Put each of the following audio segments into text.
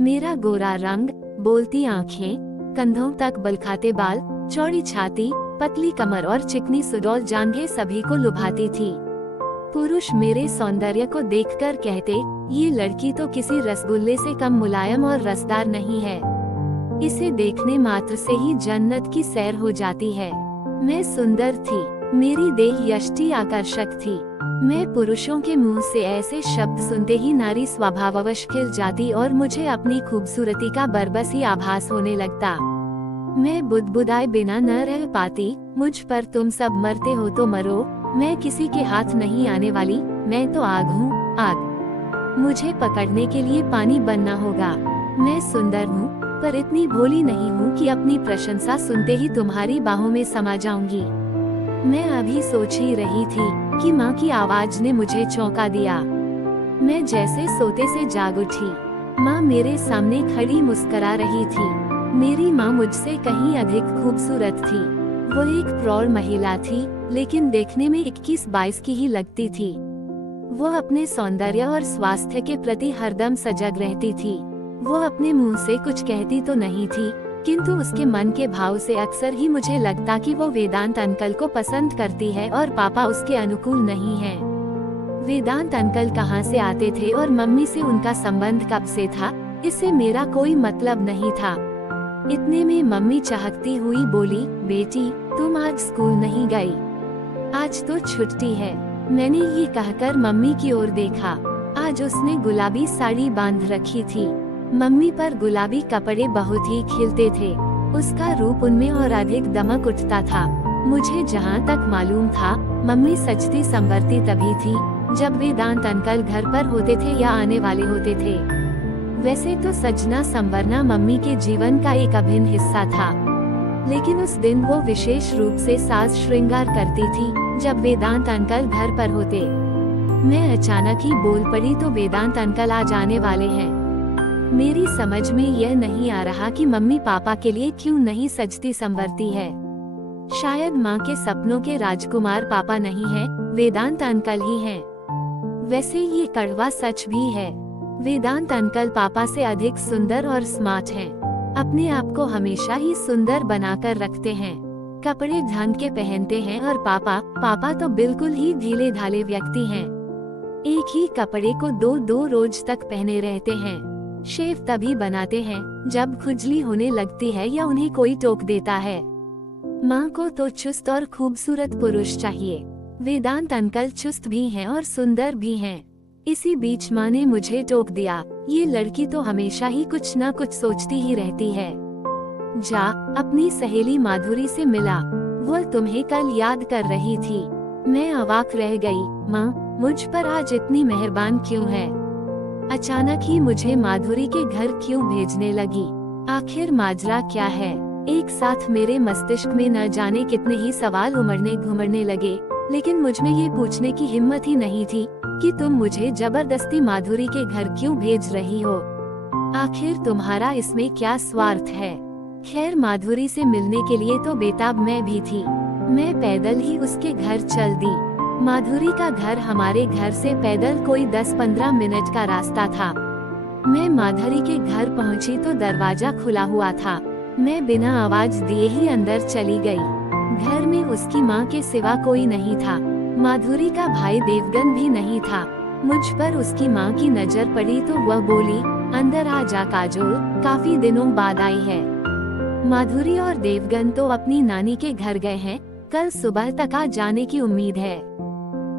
मेरा गोरा रंग, बोलती आंखें, कंधों तक बलखाते बाल, चौड़ी छाती, पतली कमर और चिकनी सुडौल जांघें सभी को लुभाती थी। पुरुष मेरे सौंदर्य को देखकर कहते, ये लड़की तो किसी रसगुल्ले से कम मुलायम और रसदार नहीं है। इसे देखने मात्र से ही जन्नत की सैर हो जाती है। मैं सुंदर थी, मेरी देह यष्टि आकर्षक थी। मैं पुरुषों के मुंह से ऐसे शब्द सुनते ही नारी स्वभाववश खिल जाती और मुझे अपनी खूबसूरती का बरबस ही आभास होने लगता। मैं बुदबुदाए बिना न रह पाती, मुझ पर तुम सब मरते हो तो मरो, मैं किसी के हाथ नहीं आने वाली, मैं तो आग हूँ, आग। मुझे पकड़ने के लिए पानी बनना होगा। मैं सुंदर हूँ, पर इतनी भोली नहीं हूँ कि अपनी प्रशंसा सुनते ही तुम्हारी बाहों में समा जाऊंगी। मैं अभी सोच ही रही थी कि माँ की आवाज ने मुझे चौंका दिया। मैं जैसे सोते से जाग उठी। माँ मेरे सामने खड़ी मुस्कुरा रही थी। मेरी माँ मुझसे कहीं अधिक खूबसूरत थी। वो एक प्रौढ़ महिला थी, लेकिन देखने में 21-22 की ही लगती थी। वो अपने सौंदर्य और स्वास्थ्य के प्रति हरदम सजग रहती थी। वो अपने मुंह से कुछ कहती तो नहीं थी, किंतु उसके मन के भाव से अक्सर ही मुझे लगता कि वो वेदांत अंकल को पसंद करती है और पापा उसके अनुकूल नहीं है। वेदांत अंकल कहाँ से आते थे और मम्मी से उनका संबंध कब से था, इससे मेरा कोई मतलब नहीं था। इतने में मम्मी चहकती हुई बोली, बेटी तुम आज स्कूल नहीं गई, आज तो छुट्टी है। मैंने ये कहकर मम्मी की ओर देखा। आज उसने गुलाबी साड़ी बांध रखी थी। मम्मी पर गुलाबी कपड़े बहुत ही खिलते थे। उसका रूप उनमें और अधिक दमक उठता था। मुझे जहाँ तक मालूम था, मम्मी सजती संवरती तभी थी जब वेदांत अंकल घर पर होते थे या आने वाले होते थे। वैसे तो सजना संवरना मम्मी के जीवन का एक अभिन्न हिस्सा था, लेकिन उस दिन वो विशेष रूप से साज श्रृंगार करती थी जब वेदांत अंकल घर पर होते। मैं अचानक ही बोल पड़ी, तो वेदांत अंकल आज आने वाले हैं। मेरी समझ में यह नहीं आ रहा कि मम्मी पापा के लिए क्यों नहीं सजती संवरती है। शायद माँ के सपनों के राजकुमार पापा नहीं हैं, वेदांत अंकल ही हैं। वैसे ये कड़वा सच भी है, वेदांत अंकल पापा से अधिक सुंदर और स्मार्ट हैं। अपने आप को हमेशा ही सुंदर बनाकर रखते हैं, कपड़े ढंग के पहनते हैं, और पापा तो बिल्कुल ही ढीले ढाले व्यक्ति हैं। एक ही कपड़े को दो रोज तक पहने रहते हैं। शेव तभी बनाते हैं जब खुजली होने लगती है या उन्हें कोई टोक देता है। माँ को तो चुस्त और खूबसूरत पुरुष चाहिए। वेदांत अंकल चुस्त भी हैं और सुंदर भी हैं। इसी बीच माँ ने मुझे टोक दिया, ये लड़की तो हमेशा ही कुछ न कुछ सोचती ही रहती है। जा अपनी सहेली माधुरी से मिला, वो तुम्हें कल याद कर रही थी। मैं अवाक रह गई। माँ मुझ पर आज इतनी मेहरबान क्यों है? अचानक ही मुझे माधुरी के घर क्यों भेजने लगी? आखिर माजरा क्या है? एक साथ मेरे मस्तिष्क में न जाने कितने ही सवाल उमड़ने घुमड़ने लगे, लेकिन मुझमें ये पूछने की हिम्मत ही नहीं थी कि तुम मुझे जबरदस्ती माधुरी के घर क्यों भेज रही हो। आखिर तुम्हारा इसमें क्या स्वार्थ है? खैर, माधुरी से मिलने के लिए तो बेताब मैं भी थी। मैं पैदल ही उसके घर चल दी। माधुरी का घर हमारे घर से पैदल कोई 10-15 मिनट का रास्ता था। मैं माधुरी के घर पहुंची तो दरवाजा खुला हुआ था। मैं बिना आवाज दिए ही अंदर चली गई। घर में उसकी माँ के सिवा कोई नहीं था। माधुरी का भाई देवगन भी नहीं था। मुझ पर उसकी माँ की नजर पड़ी तो वह बोली, अंदर आ जा काजोल, काफी दिनों बाद आई है। माधुरी और देवगन तो अपनी नानी के घर गए हैं, कल सुबह तक आ जाने की उम्मीद है।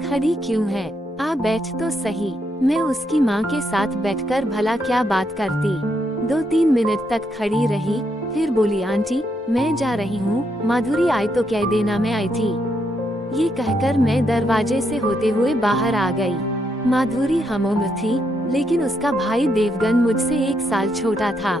खड़ी क्यों है? आ बैठ तो सही। मैं उसकी माँ के साथ बैठकर भला क्या बात करती। 2-3 मिनट तक खड़ी रही, फिर बोली, आंटी मैं जा रही हूँ, माधुरी आए तो कह देना मैं आई थी। ये कहकर मैं दरवाजे से होते हुए बाहर आ गई। माधुरी हमउम्र थी, लेकिन उसका भाई देवगन मुझसे 1 साल छोटा था।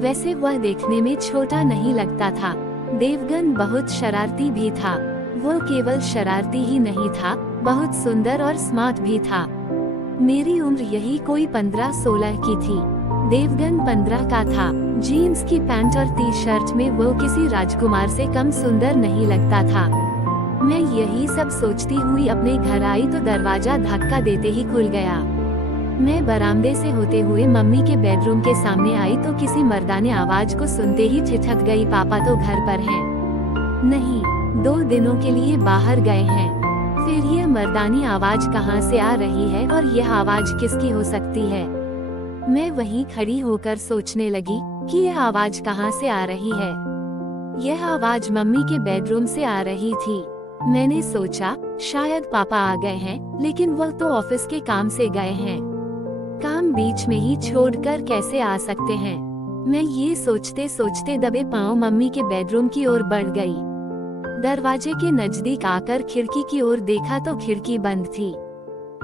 वैसे वह देखने में छोटा नहीं लगता था। देवगन बहुत शरारती भी था। वो केवल शरारती ही नहीं था, बहुत सुंदर और स्मार्ट भी था। मेरी उम्र यही कोई 15-16 की थी। देवगन 15 का था। जीन्स की पैंट और टी-शर्ट में वो किसी राजकुमार से कम सुंदर नहीं लगता था। मैं यही सब सोचती हुई अपने घर आई तो दरवाजा धक्का देते ही खुल गया। मैं बरामदे से होते हुए मम्मी के बेडरूम के सामने आई तो किसी मर्दाने आवाज को सुनते ही ठिठक गई, पापा तो घर पर हैं। नहीं, 2 दिनों के लिए बाहर गए हैं। फिर यह मर्दानी आवाज कहाँ से आ रही है और यह आवाज किसकी हो सकती है? मैं वहीं खड़ी होकर सोचने लगी कि यह आवाज कहाँ से आ रही है। यह आवाज मम्मी के बेडरूम से आ रही थी। मैंने सोचा शायद पापा आ गए हैं, लेकिन वह तो ऑफिस के काम से गए हैं। काम बीच में ही छोड़कर कैसे आ सकते हैं? मैं ये सोचते सोचते दबे पांव मम्मी के बेडरूम की ओर बढ़ गई। दरवाजे के नजदीक आकर खिड़की की ओर देखा तो खिड़की बंद थी।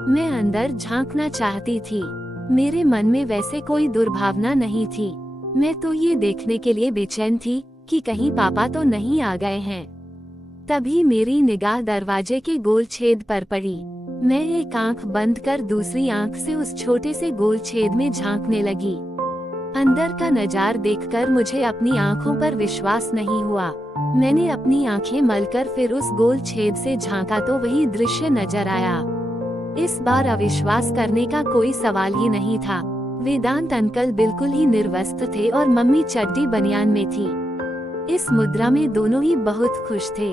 मैं अंदर झांकना चाहती थी। मेरे मन में वैसे कोई दुर्भावना नहीं थी। मैं तो ये देखने के लिए बेचैन थी कि कहीं पापा तो नहीं आ गए हैं। तभी मेरी निगाह दरवाजे के गोल छेद पर पड़ी। मैं एक आंख बंद कर दूसरी आंख से उस छोटे से गोल छेद में झांकने लगी। अंदर का नजार देखकर मुझे अपनी आंखों पर विश्वास नहीं हुआ। मैंने अपनी आंखें मलकर फिर उस गोल छेद से झांका तो वही दृश्य नजर आया। इस बार अविश्वास करने का कोई सवाल ही नहीं था। वेदांत अंकल बिल्कुल ही निर्वस्त्र थे और मम्मी चड्डी बनियान में थी। इस मुद्रा में दोनों ही बहुत खुश थे।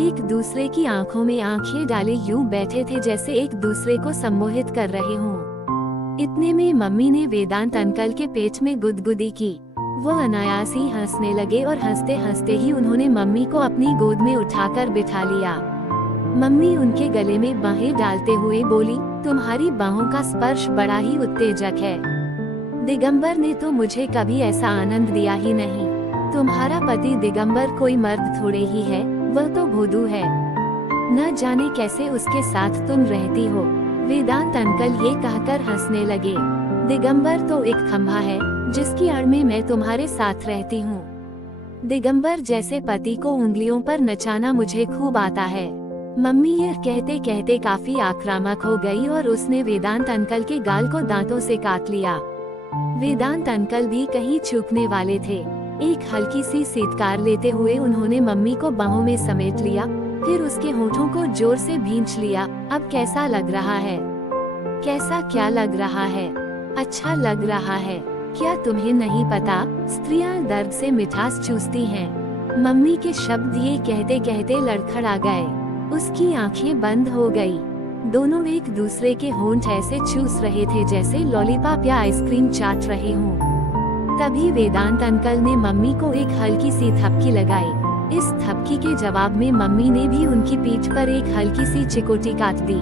एक दूसरे की आंखों में आंखें डाले यूं बैठे थे जैसे एक दूसरे को सम्मोहित कर रहे हों। इतने में मम्मी ने वेदांत अंकल के पेट में गुदगुदी की। वो अनायास ही हंसने लगे और हंसते हंसते ही उन्होंने मम्मी को अपनी गोद में उठाकर बिठा लिया। मम्मी उनके गले में बाहें डालते हुए बोली, तुम्हारी बाहों का स्पर्श बड़ा ही उत्तेजक है। दिगंबर ने तो मुझे कभी ऐसा आनंद दिया ही नहीं। तुम्हारा पति दिगंबर कोई मर्द थोड़े ही है, वह तो भोदू है। न जाने कैसे उसके साथ तुम रहती हो। वेदांत अंकल ये कहकर हंसने लगे। दिगंबर तो एक खंभा है जिसकी आड़ में मैं तुम्हारे साथ रहती हूँ। दिगंबर जैसे पति को उंगलियों पर नचाना मुझे खूब आता है। मम्मी यह कहते कहते काफी आक्रामक हो गई और उसने वेदांत अंकल के गाल को दांतों से काट लिया। वेदांत अंकल भी कहीं चूकने वाले थे। एक हल्की सी सीटकार लेते हुए उन्होंने मम्मी को बाहों में समेट लिया, फिर उसके होठों को जोर से भींच लिया। अब कैसा लग रहा है? कैसा क्या लग रहा है? अच्छा लग रहा है। क्या तुम्हें नहीं पता, स्त्रियां दर्द से मिठास चूसती हैं। मम्मी के शब्द ये कहते कहते लड़खड़ा गए। उसकी आंखें बंद हो गई। दोनों एक दूसरे के होंठ ऐसे चूस रहे थे जैसे लॉलीपॉप या आइसक्रीम चाट रहे हों। तभी वेदांत अंकल ने मम्मी को एक हल्की सी थपकी लगाई। इस थपकी के जवाब में मम्मी ने भी उनकी पीठ पर एक हल्की सी चिकोटी काट दी।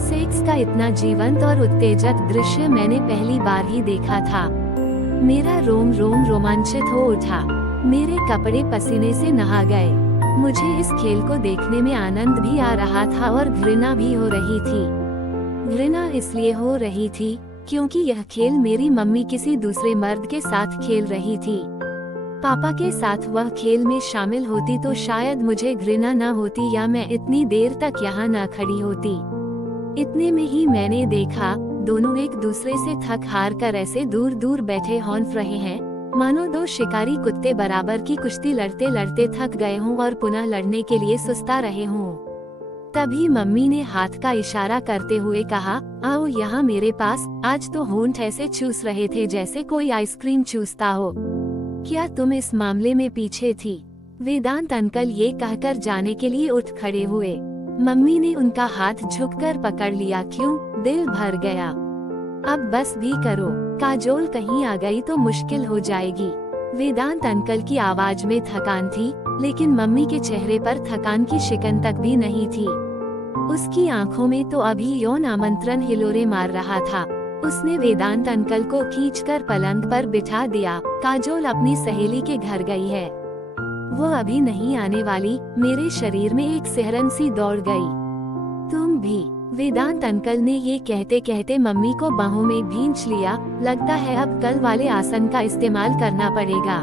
सेक्स का इतना जीवंत और उत्तेजक दृश्य मैंने पहली बार ही देखा था। मेरा रोम रोम रोमांचित हो उठा। मेरे कपड़े पसीने से नहा गए। मुझे इस खेल को देखने में आनंद भी आ रहा था और घृणा भी हो रही थी। घृणा इसलिए हो रही थी क्योंकि यह खेल मेरी मम्मी किसी दूसरे मर्द के साथ खेल रही थी। पापा के साथ वह खेल में शामिल होती तो शायद मुझे घृणा न होती या मैं इतनी देर तक यहाँ न खड़ी होती। इतने में ही मैंने देखा, दोनों एक दूसरे से थक हार कर ऐसे दूर दूर बैठे हौंफ रहे हैं मानो 2 शिकारी कुत्ते बराबर की कुश्ती लड़ते लड़ते थक गए हों और पुनः लड़ने के लिए सुस्ता रहे हों। तभी मम्मी ने हाथ का इशारा करते हुए कहा, आओ यहाँ मेरे पास। आज तो होंठ ऐसे चूस रहे थे जैसे कोई आइसक्रीम चूसता हो। क्या तुम इस मामले में पीछे थी? वेदांत अंकल ये कहकर जाने के लिए उठ खड़े हुए। मम्मी ने उनका हाथ झुककर पकड़ लिया। क्यों? दिल भर गया। अब बस भी करो, काजोल कहीं आ गई तो मुश्किल हो जाएगी। वेदांत अंकल की आवाज में थकान थी, लेकिन मम्मी के चेहरे पर थकान की शिकन तक भी नहीं थी। उसकी आंखों में तो अभी यौन आमंत्रण हिलोरे मार रहा था। उसने वेदांत अंकल को खींचकर पलंग पर बिठा दिया। काजोल अपनी सहेली के घर गई है, वो अभी नहीं आने वाली। मेरे शरीर में एक सिहरन सी दौड़ गई। तुम भी? वेदांत अंकल ने ये कहते कहते मम्मी को बाहों में भींच लिया। लगता है अब कल वाले आसन का इस्तेमाल करना पड़ेगा।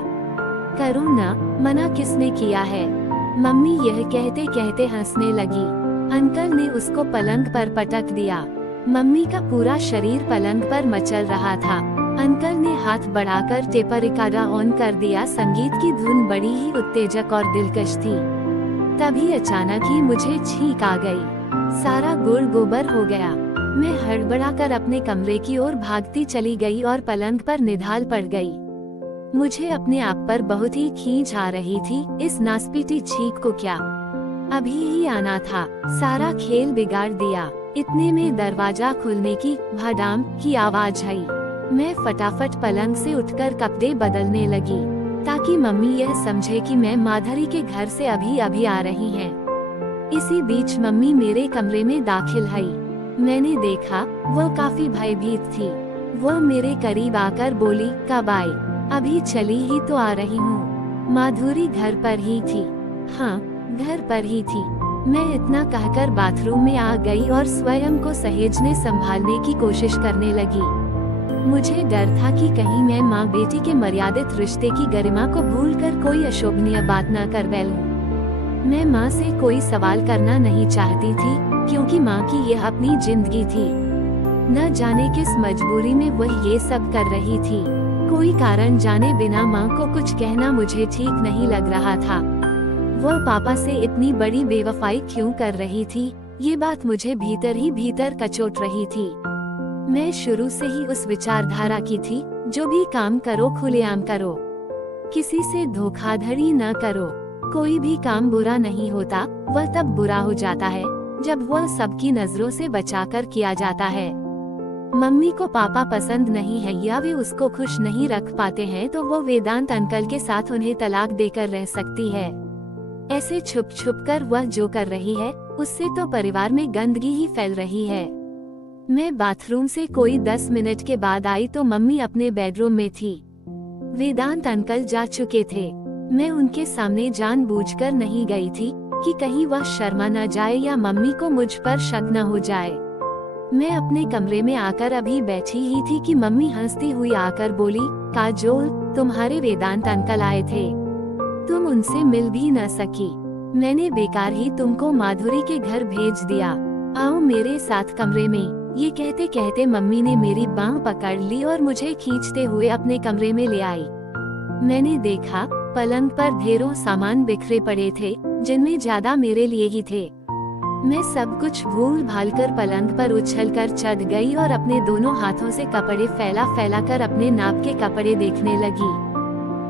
करो ना, मना किसने किया है? मम्मी यह कहते कहते हंसने लगी। अंकल ने उसको पलंग पर पटक दिया। मम्मी का पूरा शरीर पलंग पर मचल रहा था। अंकल ने हाथ बढ़ाकर टेप रिकॉर्डर ऑन कर दिया। संगीत की धुन बड़ी ही उत्तेजक और दिलकश थी। तभी अचानक ही मुझे छींक आ गई। सारा गुड़ गोबर हो गया। मैं हड़बड़ाकर अपने कमरे की ओर भागती चली गई और पलंग पर निढाल पड़ गई। मुझे अपने आप पर बहुत ही खींच आ रही थी। इस नासपीटी छींक को क्या अभी ही आना था, सारा खेल बिगाड़ दिया। इतने में दरवाजा खुलने की भडाम की आवाज आई। मैं फटाफट पलंग से उठकर कपड़े बदलने लगी ताकि मम्मी यह समझे कि मैं माधुरी के घर से अभी अभी आ रही हैं। इसी बीच मम्मी मेरे कमरे में दाखिल हुई। मैंने देखा वो काफी भयभीत थी। वो मेरे करीब आकर बोली, कब आई? अभी चली ही तो आ रही हूँ। माधुरी घर पर ही थी? हाँ, घर पर ही थी। मैं इतना कहकर बाथरूम में आ गई और स्वयं को सहेजने संभालने की कोशिश करने लगी। मुझे डर था कि कहीं मैं माँ बेटी के मर्यादित रिश्ते की गरिमा को भूलकर कोई अशोभनीय बात न कर बैठूं। मैं माँ से कोई सवाल करना नहीं चाहती थी क्योंकि माँ की यह अपनी जिंदगी थी। न जाने किस मजबूरी में वह ये सब कर रही थी। कोई कारण जाने बिना माँ को कुछ कहना मुझे ठीक नहीं लग रहा था। वह पापा से इतनी बड़ी बेवफाई क्यों कर रही थी, ये बात मुझे भीतर ही भीतर कचोट रही थी। मैं शुरू से ही उस विचारधारा की थी, जो भी काम करो खुलेआम करो, किसी से धोखाधड़ी न करो। कोई भी काम बुरा नहीं होता, वह तब बुरा हो जाता है जब वह सबकी नजरों से बचाकर किया जाता है। मम्मी को पापा पसंद नहीं है या वे उसको खुश नहीं रख पाते हैं तो वो वेदांत अंकल के साथ उन्हें तलाक देकर रह सकती है। ऐसे छुप छुप कर वह जो कर रही है उससे तो परिवार में गंदगी ही फैल रही है। मैं बाथरूम से कोई 10 मिनट के बाद आई तो मम्मी अपने बेडरूम में थी। वेदांत अंकल जा चुके थे। मैं उनके सामने जानबूझकर नहीं गई थी कि कहीं वह शर्मा न जाए या मम्मी को मुझ पर शक न हो जाए। मैं अपने कमरे में आकर अभी बैठी ही थी कि मम्मी हंसती हुई आकर बोली, काजोल, तुम्हारे वेदांत अंकल आए थे, तुम उनसे मिल भी न सकी। मैंने बेकार ही तुमको माधुरी के घर भेज दिया, आओ मेरे साथ कमरे में। ये कहते कहते मम्मी ने मेरी बांह पकड़ ली और मुझे खींचते हुए अपने कमरे में ले आई। मैंने देखा पलंग पर ढेरों सामान बिखरे पड़े थे जिनमें ज्यादा मेरे लिए ही थे। मैं सब कुछ भूल भालकर पलंग पर उछलकर चढ़ गई और अपने दोनों हाथों से कपड़े फैला फैला कर अपने नाप के कपड़े देखने लगी।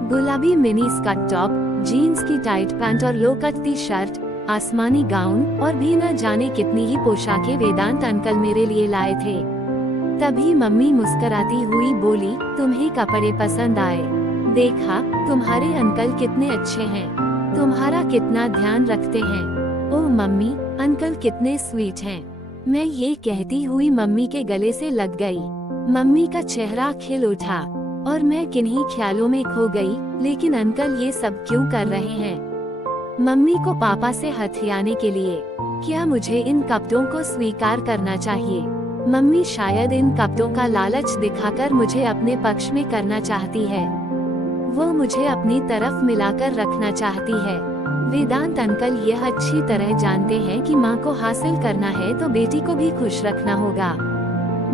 गुलाबी मिनी स्कर्ट टॉप, जीन्स की टाइट पैंट और लो कट टी शर्ट, आसमानी गाउन और भी न जाने कितनी ही पोशाकें वेदांत अंकल मेरे लिए लाए थे। तभी मम्मी मुस्कुराती हुई बोली, तुम्हें कपड़े पसंद आए? देखा तुम्हारे अंकल कितने अच्छे हैं, तुम्हारा कितना ध्यान रखते हैं। ओह मम्मी, अंकल कितने स्वीट हैं। मैं ये कहती हुई मम्मी के गले से लग गई। मम्मी का चेहरा खिल उठा और मैं किन्हीं ख्यालों में खो गई। लेकिन अंकल ये सब क्यों कर रहे हैं? मम्मी को पापा से हथियाने के लिए? क्या मुझे इन कपड़ों को स्वीकार करना चाहिए? मम्मी शायद इन कपड़ों का लालच दिखाकर मुझे अपने पक्ष में करना चाहती है। वो मुझे अपनी तरफ मिलाकर रखना चाहती है। वेदांत अंकल यह अच्छी तरह जानते हैं कि माँ को हासिल करना है तो बेटी को भी खुश रखना होगा।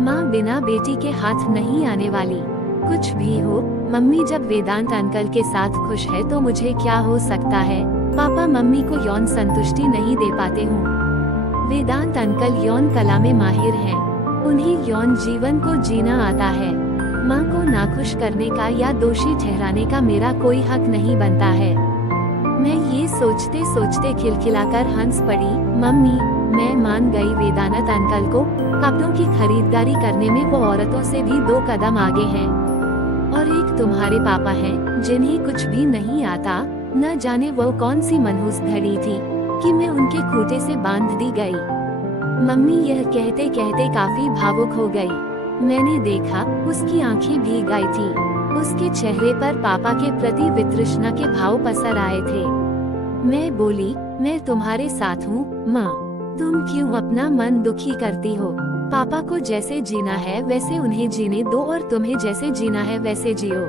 माँ बिना बेटी के हाथ नहीं आने वाली। कुछ भी हो, मम्मी जब वेदांत अंकल के साथ खुश है तो मुझे क्या हो सकता है? पापा मम्मी को यौन संतुष्टि नहीं दे पाते हों। वेदांत अंकल यौन कला में माहिर हैं। उन्हें यौन जीवन को जीना आता है। माँ को नाखुश करने का या दोषी ठहराने का मेरा कोई हक नहीं बनता है। मैं ये सोचते सोचते खिलखिलाकर हंस पड़ी। मम्मी, मैं मान गई वेदांत अंकल को कपड़ों की खरीदारी करने में वो औरतों से भी 2 कदम आगे हैं। और एक तुम्हारे पापा हैं जिन्हें कुछ भी नहीं आता। न जाने वो कौन सी मनहूस घड़ी थी कि मैं उनके खूंटे से बांध दी गई। मम्मी यह कहते कहते काफी भावुक हो गई। मैंने देखा उसकी आंखें भीग आई थी। उसके चेहरे पर पापा के प्रति वितृष्णा के भाव पसर आए थे। मैं बोली, मैं तुम्हारे साथ हूँ माँ, तुम क्यों अपना मन दुखी करती हो? पापा को जैसे जीना है वैसे उन्हें जीने दो और तुम्हें जैसे जीना है वैसे जियो।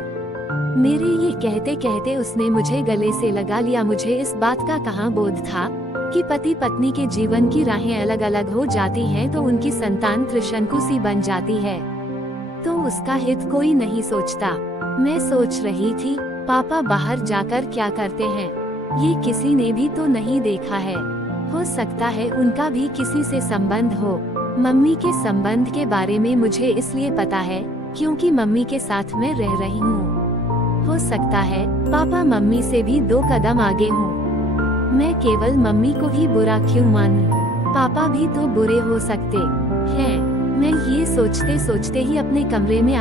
मेरे ये कहते कहते उसने मुझे गले से लगा लिया। मुझे इस बात का कहाँ बोध था कि पति पत्नी के जीवन की राहें अलग अलग हो जाती हैं तो उनकी संतान त्रिशंकुसी बन जाती है, तो उसका हित कोई नहीं सोचता। मैं सोच रही थी पापा बाहर जाकर क्या करते हैं, ये किसी ने भी तो नहीं देखा है। हो सकता है उनका भी किसी से संबंध हो। मम्मी के संबंध के बारे में मुझे इसलिए पता है क्योंकि मम्मी के साथ मैं रह रही हूँ। हो सकता है पापा मम्मी से भी 2 कदम आगे हों। मैं केवल मम्मी को ही बुरा क्यों मानूं? पापा भी तो बुरे हो सकते हैं। मैं ये सोचते सोचते ही अपने कमरे में